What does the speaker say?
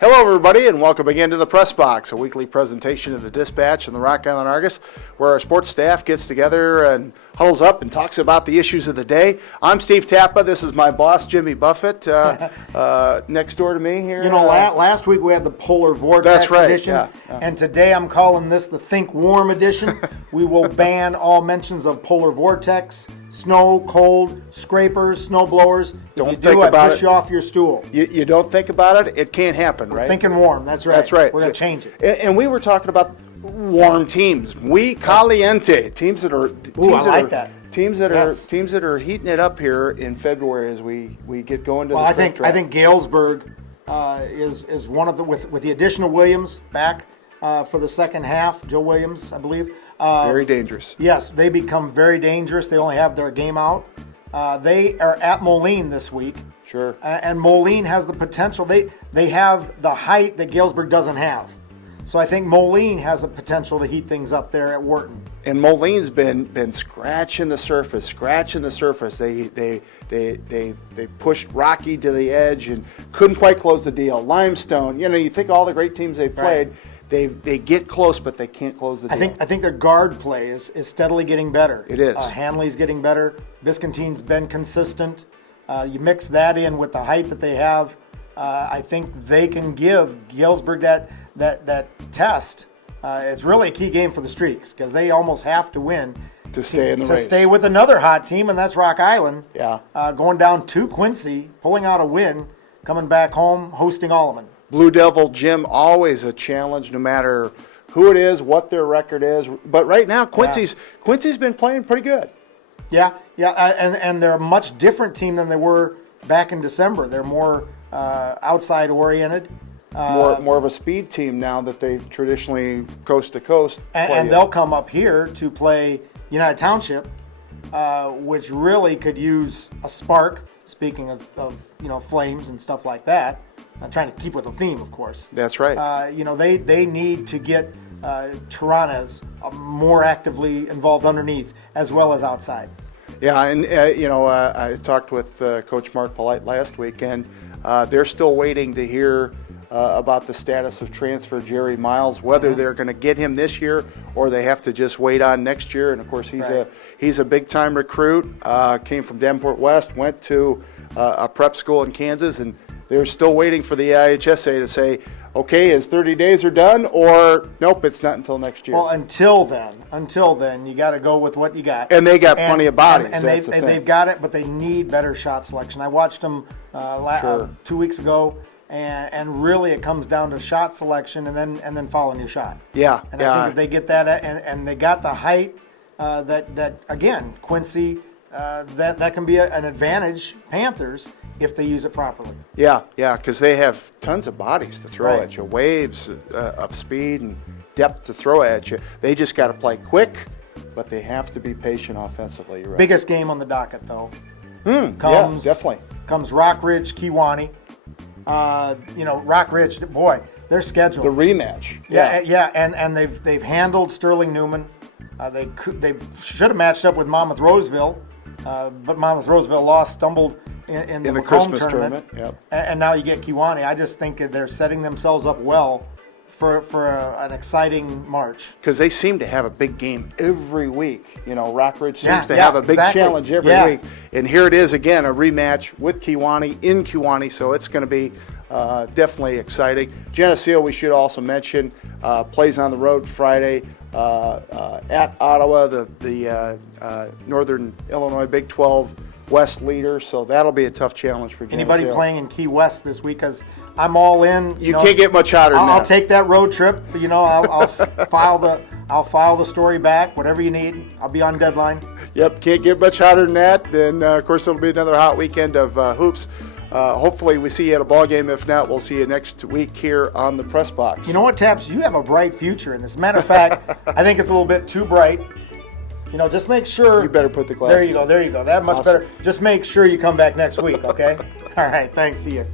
Hello, everybody, and welcome again to the Press Box, a weekly presentation of the Dispatch and the Rock Island Argus, where our sports staff gets together and huddles up and talks about the issues of the day. I'm Steve Tappa. This is my boss, Jimmy Buffett, next door to me here. You know, last week we had the Polar Vortex edition, yeah. And today I'm calling this the Think Warm edition. We will ban all mentions of Polar Vortex, snow, cold, scrapers, snow blowers. Don't think about I push you off your stool. You don't think about it, it can't happen, right? Thinking warm, that's right. That's right. We're going to change it. And we were talking about warm teams. Muy caliente. Teams that are teams that are heating it up here in February as we get going to the I draft. think Galesburg is one of the with the addition of Williams back for the second half. Joe Williams, I believe. Very dangerous. Yes, they become very dangerous. They only have their game out. They are at Moline this week. Sure. And Moline has the potential. They have the height that Galesburg doesn't have. So I think Moline has the potential to heat things up there at Wharton. And Moline's been scratching the surface. They pushed Rocky to the edge and couldn't quite close the deal. Limestone, you think all the great teams they've played, they get close, but they can't close the deal. I think their guard play is steadily getting better. It is. Hanley's getting better. Viscontine's been consistent. You mix that in with the height that they have. I think they can give Galesburg that test. It's really a key game for the Streaks because they almost have to win to stay in the race. To stay with another hot team, and that's Rock Island. Yeah. Going down to Quincy, pulling out a win, coming back home, hosting Alleman. Blue Devil Gym, always a challenge no matter who it is, what their record is. But right now, Quincy's been playing pretty good. Yeah, and they're a much different team than they were back in December. They're more outside oriented. More of a speed team now that they've traditionally coast to coast. And they'll come up here to play United Township, which really could use a spark. Speaking of flames and stuff like that, trying to keep with the theme, of course. That's right. They need to get Toronto's more actively involved underneath as well as outside. Yeah, and I talked with Coach Mark Polite last week, and they're still waiting to hear about the status of transfer Jerry Miles, whether they're going to get him this year or they have to just wait on next year. And of course, he's a big time recruit. Came from Davenport West, went to a prep school in Kansas, and they're still waiting for the IHSA to say, okay, his 30 days are done, or nope, it's not until next year. Well, until then, you got to go with what you got. And they got plenty of bodies. And they've got it, but they need better shot selection. I watched them 2 weeks ago. And really, it comes down to shot selection and then following your shot. Yeah. And I think if they get that, and they got the height that again, Quincy, that can be an advantage, Panthers, if they use it properly. Yeah, because they have tons of bodies to throw at you, waves of speed and depth to throw at you. They just got to play quick, but they have to be patient offensively. You're right. Biggest game on the docket, though. Definitely. Comes Rock Ridge, Kewanee. Rock Ridge, boy, their schedule. The rematch. Yeah, and they've handled Sterling Newman. They should have matched up with Monmouth Roseville, but Monmouth Roseville stumbled in the Christmas tournament. Yep. And now you get Kewanee. I just think that they're setting themselves up well for an exciting March. Because they seem to have a big game every week. Rock Ridge seems to have a big challenge every week. And here it is again, a rematch with Kewanee in Kewanee, so it's going to be definitely exciting. Geneseo, we should also mention, plays on the road Friday at Ottawa, the Northern Illinois Big 12 West leader, so that'll be a tough challenge for Geneseo. Anybody playing in Key West this week, because I'm all in. You can't get much hotter than that. I'll take that road trip. I'll file the story back. Whatever you need, I'll be on deadline. Yep, can't get much hotter than that. Then of course it'll be another hot weekend of hoops. Hopefully we see you at a ball game. If not, we'll see you next week here on the Press Box. You know what, Taps? You have a bright future in this. Matter of fact, I think it's a little bit too bright. Just make sure. You better put the glasses on. There you go. That much better. Just make sure you come back next week, okay? All right, thanks. See you.